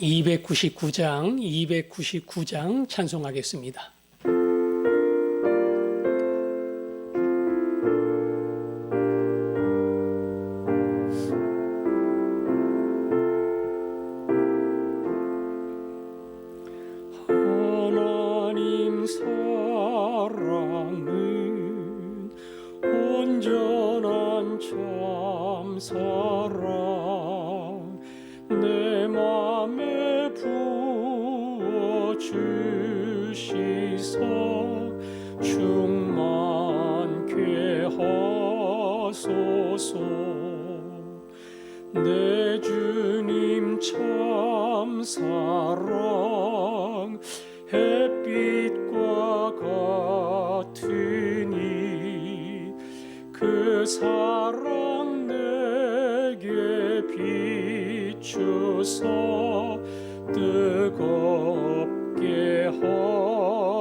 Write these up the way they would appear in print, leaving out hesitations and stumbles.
299장 찬송하겠습니다. 하나님 사랑은 온전한 참사랑 내 맘에 부어주시소 충만케 하소서. 내 주님 참사랑 햇빛과 같으니 그 사랑 내게 비추소 뜨겁게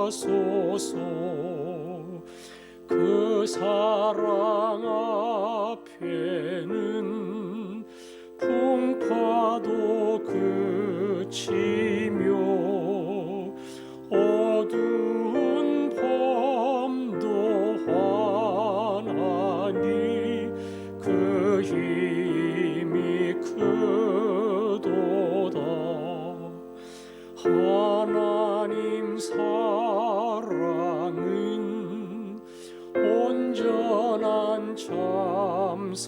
하소서. 그 사랑 앞에는 풍파도 그치며 어두운 밤도 환하니 그 힘이 크도다. 하나님 사랑은 온전한 참사랑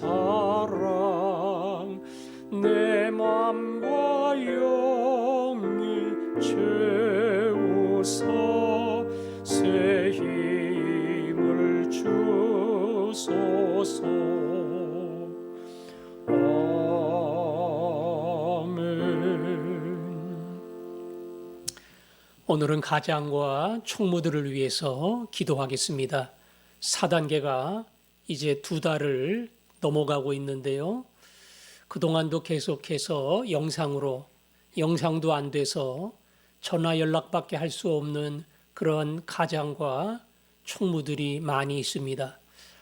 내 맘과 영이 채우서 새 힘을 주소서. 오늘은 가장과 총무들을 위해서 기도하겠습니다. 4단계가 이제 2달을 넘어가고 있는데요. 그동안도 계속해서 영상도 안 돼서 전화 연락밖에 할 수 없는 그런 가장과 총무들이 많이 있습니다.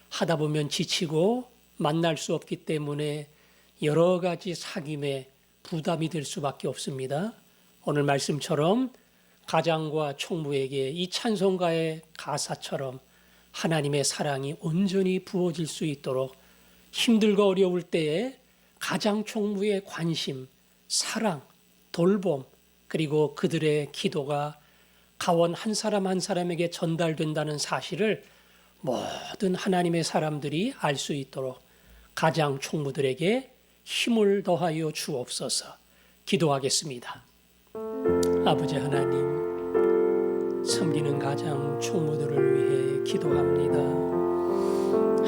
하다 보면 지치고 만날 수 없기 때문에 여러 가지 사귐에 부담이 될 수밖에 없습니다. 오늘 말씀처럼 가장과 총무에게 이 찬송가의 가사처럼 하나님의 사랑이 온전히 부어질 수 있도록 힘들고 어려울 때에 가장 총무의 관심, 사랑, 돌봄, 그리고 그들의 기도가 가원 한 사람 한 사람에게 전달된다는 사실을 모든 하나님의 사람들이 알 수 있도록 가장 총무들에게 힘을 더하여 주옵소서. 기도하겠습니다. 아버지 하나님, 섬기는 가장 총무들을 위해 기도합니다.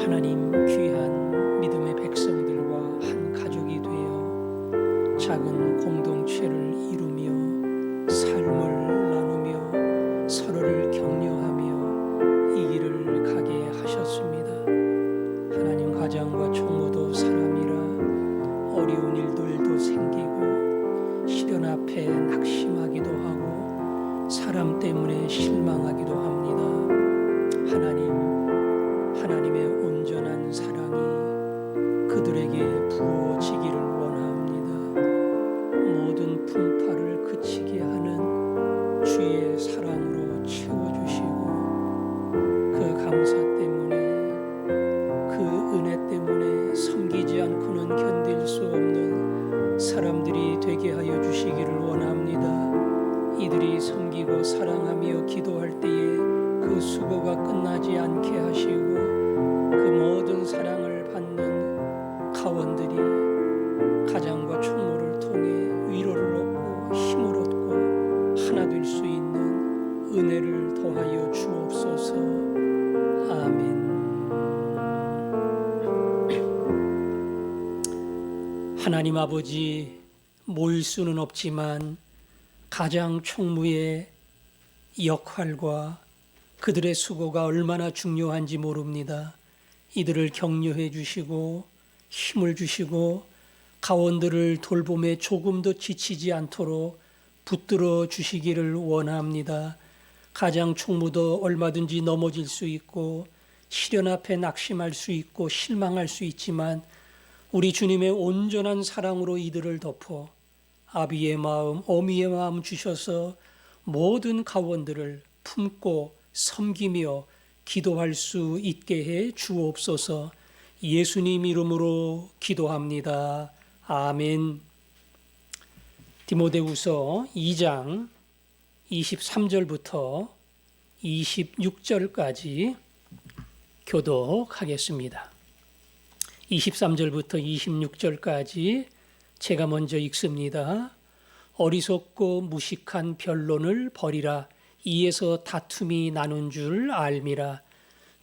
하나님, 귀한 믿음의 백성들과 한 가족이 되어 작은 공동체를 이루며 삶을 나누며 서로를 격려하며 이 길을 가게 하셨습니다. 하나님, 가장과 총무도 사람이라 어려운 일들도 생기고 시련 앞에 낙심하기도 하고 사람 때문에 실망하기도 합니다. 하나님의 온전한 사랑이 그들에게 부어지기를 원합니다. 모든 풍파를 그치게 하는 주의 사랑으로 채워주시고 그 감사 때문에 그 은혜 때문에 섬기지 않고는 견딜 수 없는 사람들이 되게 하여 주시기를 원합니다. 이들이 섬기고 사랑하며 기도할 때에 그 수고가 끝나지 않게 하시고 그 모든 사랑을 받는 가원들이 가장과 총무를 통해 위로를 얻고 힘을 얻고 하나 될 수 있는 은혜를 더하여 주옵소서. 아멘. 하나님 아버지, 모일 수는 없지만 가장 총무의 역할과 그들의 수고가 얼마나 중요한지 모릅니다. 이들을 격려해 주시고 힘을 주시고 가원들을 돌봄에 조금도 지치지 않도록 붙들어 주시기를 원합니다. 가장 총무도 얼마든지 넘어질 수 있고 시련 앞에 낙심할 수 있고 실망할 수 있지만 우리 주님의 온전한 사랑으로 이들을 덮어 아비의 마음, 어미의 마음 주셔서 모든 가원들을 품고 섬기며 기도할 수 있게 해 주옵소서. 예수님 이름으로 기도합니다. 아멘. 디모데후서 2장 23절부터 26절까지 교독하겠습니다. 23절부터 26절까지 제가 먼저 읽습니다. 어리석고 무식한 변론을 버리라. 이에서 다툼이 나눈 줄 알미라.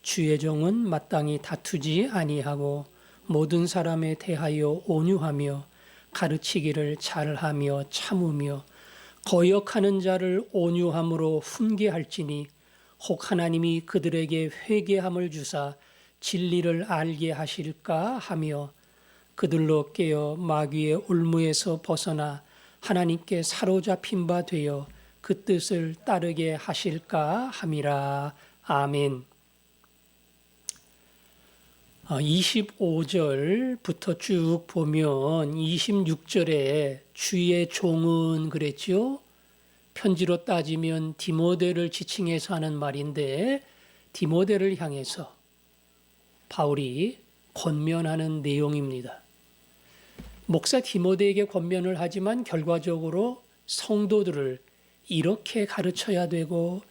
주의 종은 마땅히 다투지 아니하고 모든 사람에 대하여 온유하며 가르치기를 잘하며 참으며 거역하는 자를 온유함으로 훈계할지니 혹 하나님이 그들에게 회개함을 주사 진리를 알게 하실까 하며 그들로 깨어 마귀의 올무에서 벗어나 하나님께 사로잡힌 바 되어 그 뜻을 따르게 하실까 함이라. 아멘. 25절부터 쭉 보면 26절에 주의 종은 그랬죠. 편지로 따지면 디모데를 지칭해서 하는 말인데 디모데를 향해서 바울이 권면하는 내용입니다. 목사 디모데에게 권면을 하지만 결과적으로 성도들을 이렇게 가르쳐야 되고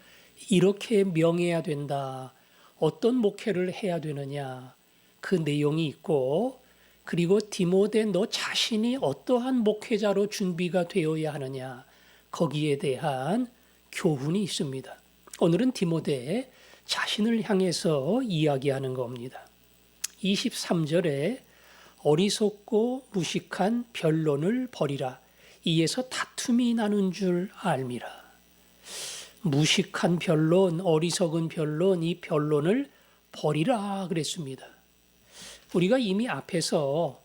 이렇게 명해야 된다. 어떤 목회를 해야 되느냐. 그 내용이 있고 그리고 디모데 너 자신이 어떠한 목회자로 준비가 되어야 하느냐. 거기에 대한 교훈이 있습니다. 오늘은 디모데 자신을 향해서 이야기하는 겁니다. 23절에 어리석고 무식한 변론을 버리라. 이에서 다툼이 나눈 줄 알미라. 무식한 변론, 어리석은 변론, 이 변론을 버리라 그랬습니다. 우리가 이미 앞에서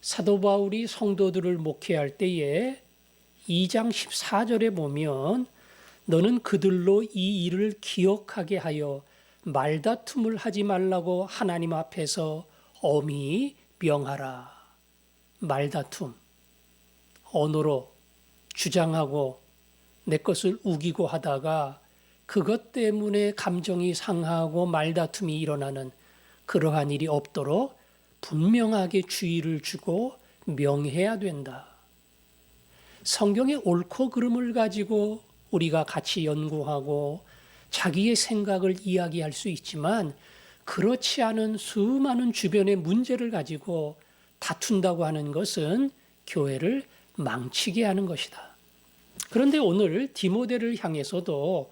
사도 바울이 성도들을 목회할 때에 2장 14절에 보면 너는 그들로 이 일을 기억하게 하여 말다툼을 하지 말라고 하나님 앞에서 엄히 명하라. 말다툼, 언어로 주장하고 내 것을 우기고 하다가 그것 때문에 감정이 상하고 말다툼이 일어나는 그러한 일이 없도록 분명하게 주의를 주고 명해야 된다. 성경의 옳고 그름을 가지고 우리가 같이 연구하고 자기의 생각을 이야기할 수 있지만 그렇지 않은 수많은 주변의 문제를 가지고 다툰다고 하는 것은 교회를 망치게 하는 것이다. 그런데 오늘 디모데를 향해서도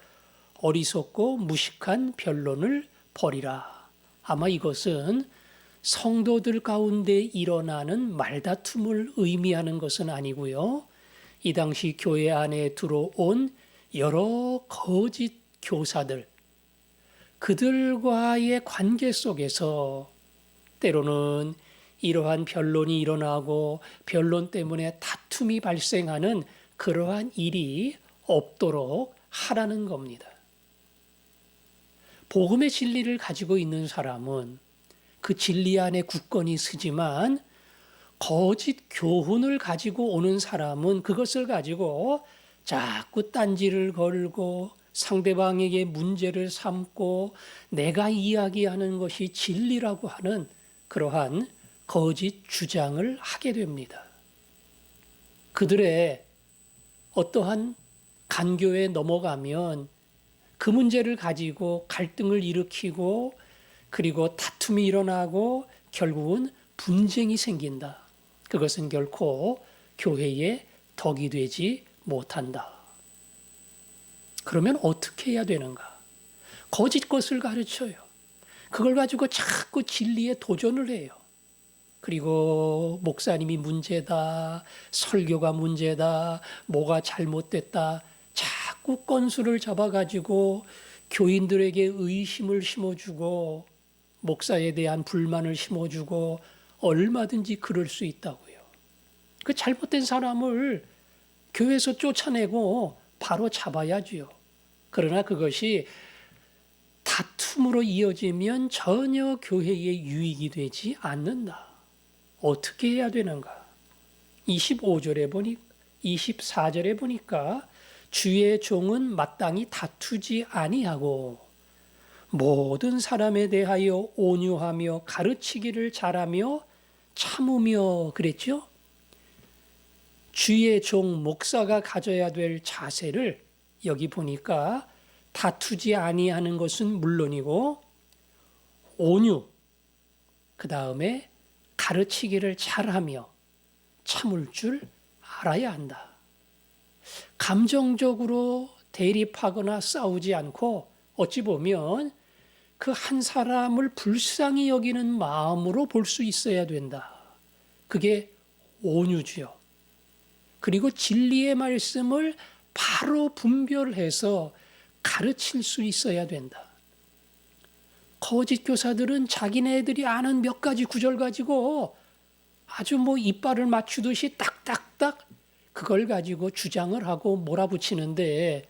어리석고 무식한 변론을 버리라. 아마 이것은 성도들 가운데 일어나는 말다툼을 의미하는 것은 아니고요. 이 당시 교회 안에 들어온 여러 거짓 교사들, 그들과의 관계 속에서 때로는 이러한 변론이 일어나고 변론 때문에 다툼이 발생하는 그러한 일이 없도록 하라는 겁니다. 복음의 진리를 가지고 있는 사람은 그 진리 안에 굳건히 서지만 거짓 교훈을 가지고 오는 사람은 그것을 가지고 자꾸 딴지를 걸고 상대방에게 문제를 삼고 내가 이야기하는 것이 진리라고 하는 그러한 거짓 주장을 하게 됩니다. 그들의 어떠한 간교에 넘어가면 그 문제를 가지고 갈등을 일으키고 그리고 다툼이 일어나고 결국은 분쟁이 생긴다. 그것은 결코 교회의 덕이 되지 못한다. 그러면 어떻게 해야 되는가? 거짓 것을 가르쳐요. 그걸 가지고 자꾸 진리에 도전을 해요. 그리고 목사님이 문제다, 설교가 문제다, 뭐가 잘못됐다. 자꾸 건수를 잡아가지고 교인들에게 의심을 심어주고 목사에 대한 불만을 심어주고 얼마든지 그럴 수 있다고요. 그 잘못된 사람을 교회에서 쫓아내고 바로 잡아야지요. 그러나 그것이 다툼으로 이어지면 전혀 교회에 유익이 되지 않는다. 어떻게 해야 되는가? 25절에 보니 24절에 보니까 주의 종은 마땅히 다투지 아니하고 모든 사람에 대하여 온유하며 가르치기를 잘하며 참으며 그랬죠? 주의 종 목사가 가져야 될 자세를 여기 보니까 다투지 아니하는 것은 물론이고 온유, 그 다음에 가르치기를 잘하며 참을 줄 알아야 한다. 감정적으로 대립하거나 싸우지 않고 어찌 보면 그 한 사람을 불쌍히 여기는 마음으로 볼 수 있어야 된다. 그게 온유지요. 그리고 진리의 말씀을 바로 분별해서 가르칠 수 있어야 된다. 거짓 교사들은 자기네들이 아는 몇 가지 구절 가지고 아주 이빨을 맞추듯이 딱딱딱 그걸 가지고 주장을 하고 몰아붙이는데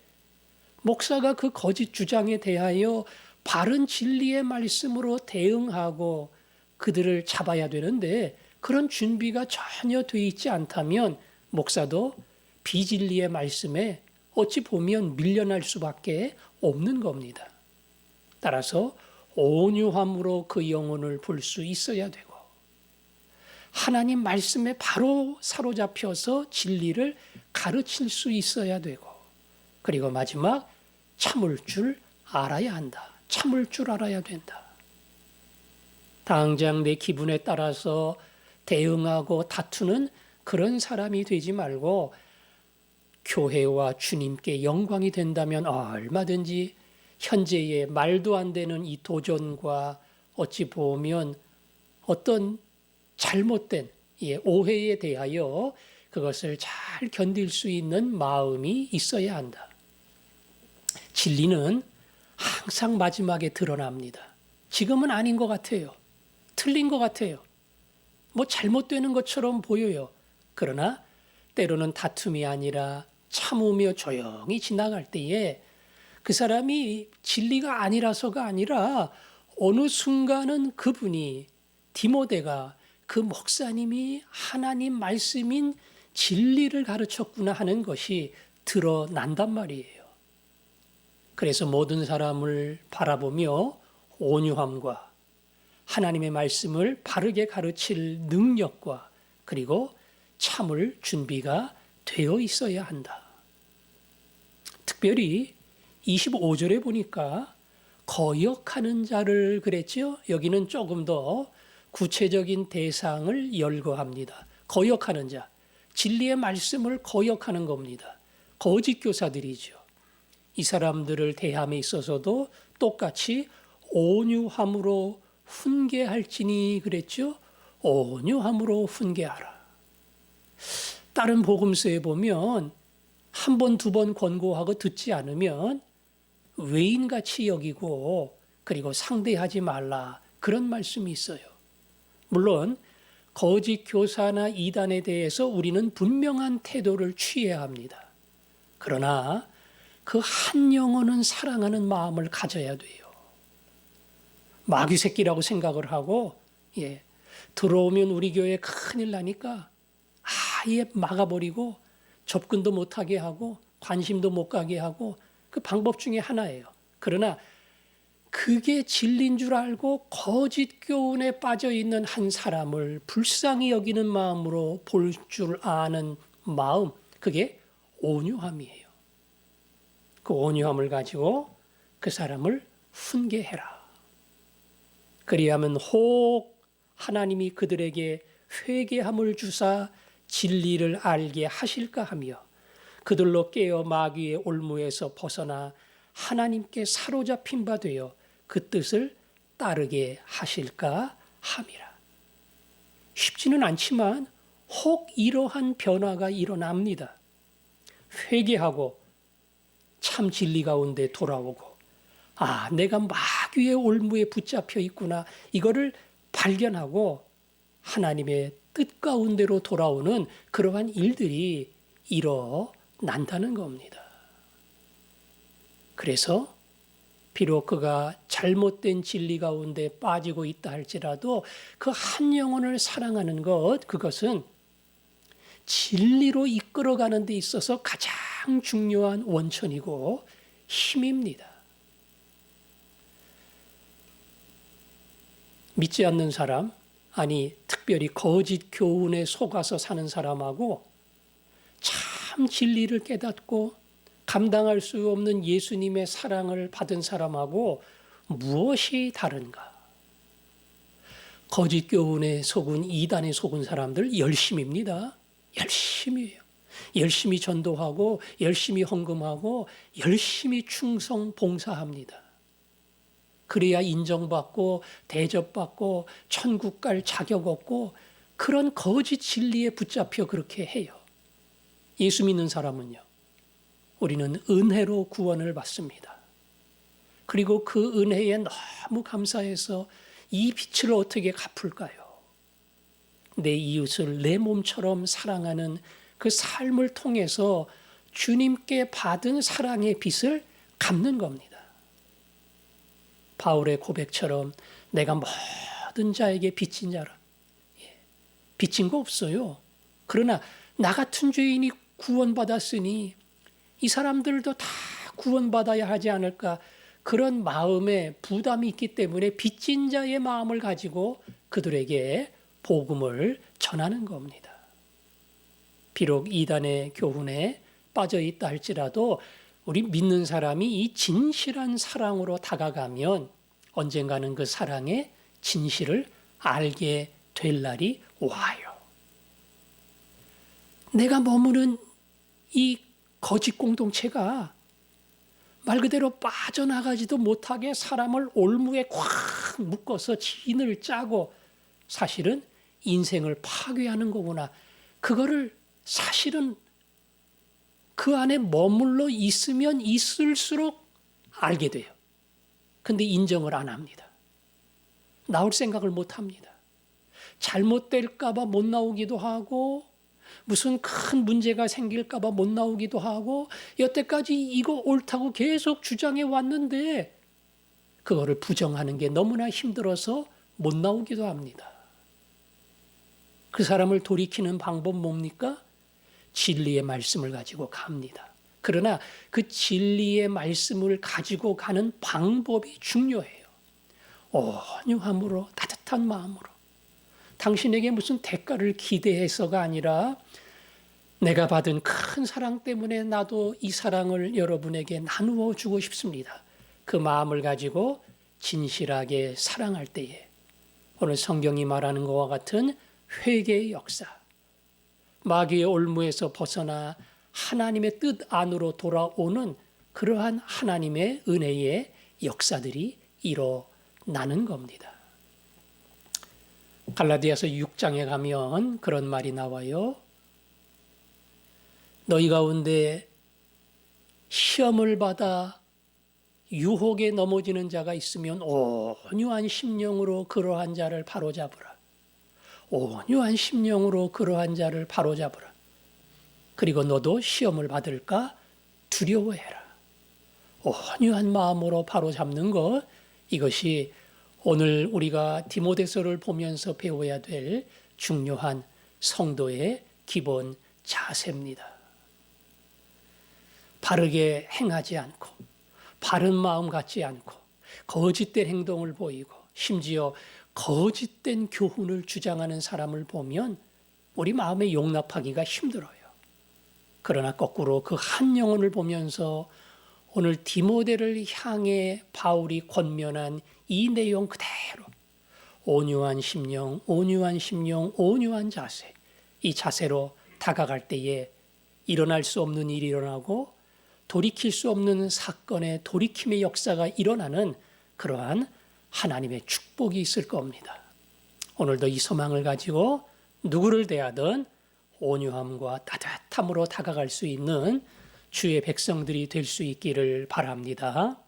목사가 그 거짓 주장에 대하여 바른 진리의 말씀으로 대응하고 그들을 잡아야 되는데 그런 준비가 전혀 돼 있지 않다면 목사도 비진리의 말씀에 어찌 보면 밀려날 수밖에 없는 겁니다. 따라서 온유함으로 그 영혼을 볼 수 있어야 되고 하나님 말씀에 바로 사로잡혀서 진리를 가르칠 수 있어야 되고 그리고 마지막 참을 줄 알아야 한다. 참을 줄 알아야 된다. 당장 내 기분에 따라서 대응하고 다투는 그런 사람이 되지 말고 교회와 주님께 영광이 된다면 얼마든지 현재의 말도 안 되는 이 도전과 어찌 보면 어떤 잘못된 오해에 대하여 그것을 잘 견딜 수 있는 마음이 있어야 한다. 진리는 항상 마지막에 드러납니다. 지금은 아닌 것 같아요. 틀린 것 같아요. 잘못되는 것처럼 보여요. 그러나 때로는 다툼이 아니라 참으며 조용히 지나갈 때에 그 사람이 진리가 아니라서가 아니라 어느 순간은 그분이 디모데가 그 목사님이 하나님 말씀인 진리를 가르쳤구나 하는 것이 드러난단 말이에요. 그래서 모든 사람을 바라보며 온유함과 하나님의 말씀을 바르게 가르칠 능력과 그리고 참을 준비가 되어 있어야 한다. 특별히 25절에 보니까 거역하는 자를 그랬죠. 여기는 조금 더 구체적인 대상을 열거합니다. 거역하는 자, 진리의 말씀을 거역하는 겁니다. 거짓 교사들이죠. 이 사람들을 대함에 있어서도 똑같이 온유함으로 훈계할지니 그랬죠. 온유함으로 훈계하라. 다른 복음서에 보면 한 번, 두 번 권고하고 듣지 않으면 외인같이 여기고 그리고 상대하지 말라 그런 말씀이 있어요. 물론 거짓 교사나 이단에 대해서 우리는 분명한 태도를 취해야 합니다. 그러나 그 한 영혼은 사랑하는 마음을 가져야 돼요. 마귀 새끼라고 생각을 하고 들어오면 우리 교회에 큰일 나니까 아예 막아버리고 접근도 못하게 하고 관심도 못 가게 하고 그 방법 중에 하나예요. 그러나 그게 진리인 줄 알고 거짓 교훈에 빠져 있는 한 사람을 불쌍히 여기는 마음으로 볼 줄 아는 마음, 그게 온유함이에요. 그 온유함을 가지고 그 사람을 훈계해라. 그리하면 혹 하나님이 그들에게 회개함을 주사 진리를 알게 하실까 하며 그들로 깨어 마귀의 올무에서 벗어나 하나님께 사로잡힌 바 되어 그 뜻을 따르게 하실까 함이라. 쉽지는 않지만 혹 이러한 변화가 일어납니다. 회개하고 참 진리 가운데 돌아오고 내가 마귀의 올무에 붙잡혀 있구나 이거를 발견하고 하나님의 뜻 가운데로 돌아오는 그러한 일들이 일어난다는 겁니다. 그래서 비록 그가 잘못된 진리 가운데 빠지고 있다 할지라도 그 한 영혼을 사랑하는 것, 그것은 진리로 이끌어가는 데 있어서 가장 중요한 원천이고 힘입니다. 믿지 않는 사람, 아니 특별히 거짓 교훈에 속아서 사는 사람하고 참 진리를 깨닫고 감당할 수 없는 예수님의 사랑을 받은 사람하고 무엇이 다른가? 거짓 교훈에 속은 이단에 속은 사람들 열심입니다. 열심히 해요. 열심히 전도하고 열심히 헌금하고 열심히 충성 봉사합니다. 그래야 인정받고 대접받고 천국 갈 자격 얻고 그런 거짓 진리에 붙잡혀 그렇게 해요. 예수 믿는 사람은요. 우리는 은혜로 구원을 받습니다. 그리고 그 은혜에 너무 감사해서 이 빛을 어떻게 갚을까요? 내 이웃을 내 몸처럼 사랑하는 그 삶을 통해서 주님께 받은 사랑의 빛을 갚는 겁니다. 바울의 고백처럼 내가 모든 자에게 빚진 자라. 빚진 거 없어요. 그러나 나 같은 죄인이 구원받았으니 이 사람들도 다 구원받아야 하지 않을까, 그런 마음에 부담이 있기 때문에 빚진 자의 마음을 가지고 그들에게 복음을 전하는 겁니다. 비록 이단의 교훈에 빠져 있다 할지라도 우리 믿는 사람이 이 진실한 사랑으로 다가가면 언젠가는 그 사랑의 진실을 알게 될 날이 와요. 내가 머무는 이 거짓 공동체가 말 그대로 빠져나가지도 못하게 사람을 올무에 콱 묶어서 진을 짜고 사실은 인생을 파괴하는 거구나. 그거를 사실은 그 안에 머물러 있으면 있을수록 알게 돼요. 근데 인정을 안 합니다. 나올 생각을 못 합니다. 잘못될까봐 못 나오기도 하고 무슨 큰 문제가 생길까봐 못 나오기도 하고 여태까지 이거 옳다고 계속 주장해 왔는데 그거를 부정하는 게 너무나 힘들어서 못 나오기도 합니다. 그 사람을 돌이키는 방법 뭡니까? 진리의 말씀을 가지고 갑니다. 그러나 그 진리의 말씀을 가지고 가는 방법이 중요해요. 온유함으로 따뜻한 마음으로. 당신에게 무슨 대가를 기대해서가 아니라 내가 받은 큰 사랑 때문에 나도 이 사랑을 여러분에게 나누어 주고 싶습니다. 그 마음을 가지고 진실하게 사랑할 때에 오늘 성경이 말하는 것과 같은 회개의 역사, 마귀의 올무에서 벗어나 하나님의 뜻 안으로 돌아오는 그러한 하나님의 은혜의 역사들이 일어나는 겁니다. 갈라디아서 6장에 가면 그런 말이 나와요. 너희 가운데 시험을 받아 유혹에 넘어지는 자가 있으면 온유한 심령으로 그러한 자를 바로잡으라. 온유한 심령으로 그러한 자를 바로잡으라. 그리고 너도 시험을 받을까 두려워해라. 온유한 마음으로 바로잡는 것, 이것이 오늘 우리가 디모데서를 보면서 배워야 될 중요한 성도의 기본 자세입니다. 바르게 행하지 않고 바른 마음 갖지 않고 거짓된 행동을 보이고 심지어 거짓된 교훈을 주장하는 사람을 보면 우리 마음에 용납하기가 힘들어요. 그러나 거꾸로 그 한 영혼을 보면서 오늘 디모데를 향해 바울이 권면한 이 내용 그대로 온유한 심령, 온유한 심령, 온유한 자세, 이 자세로 다가갈 때에 일어날 수 없는 일이 일어나고 돌이킬 수 없는 사건의 돌이킴의 역사가 일어나는 그러한 하나님의 축복이 있을 겁니다. 오늘도 이 소망을 가지고 누구를 대하든 온유함과 따뜻함으로 다가갈 수 있는 주의 백성들이 될 수 있기를 바랍니다.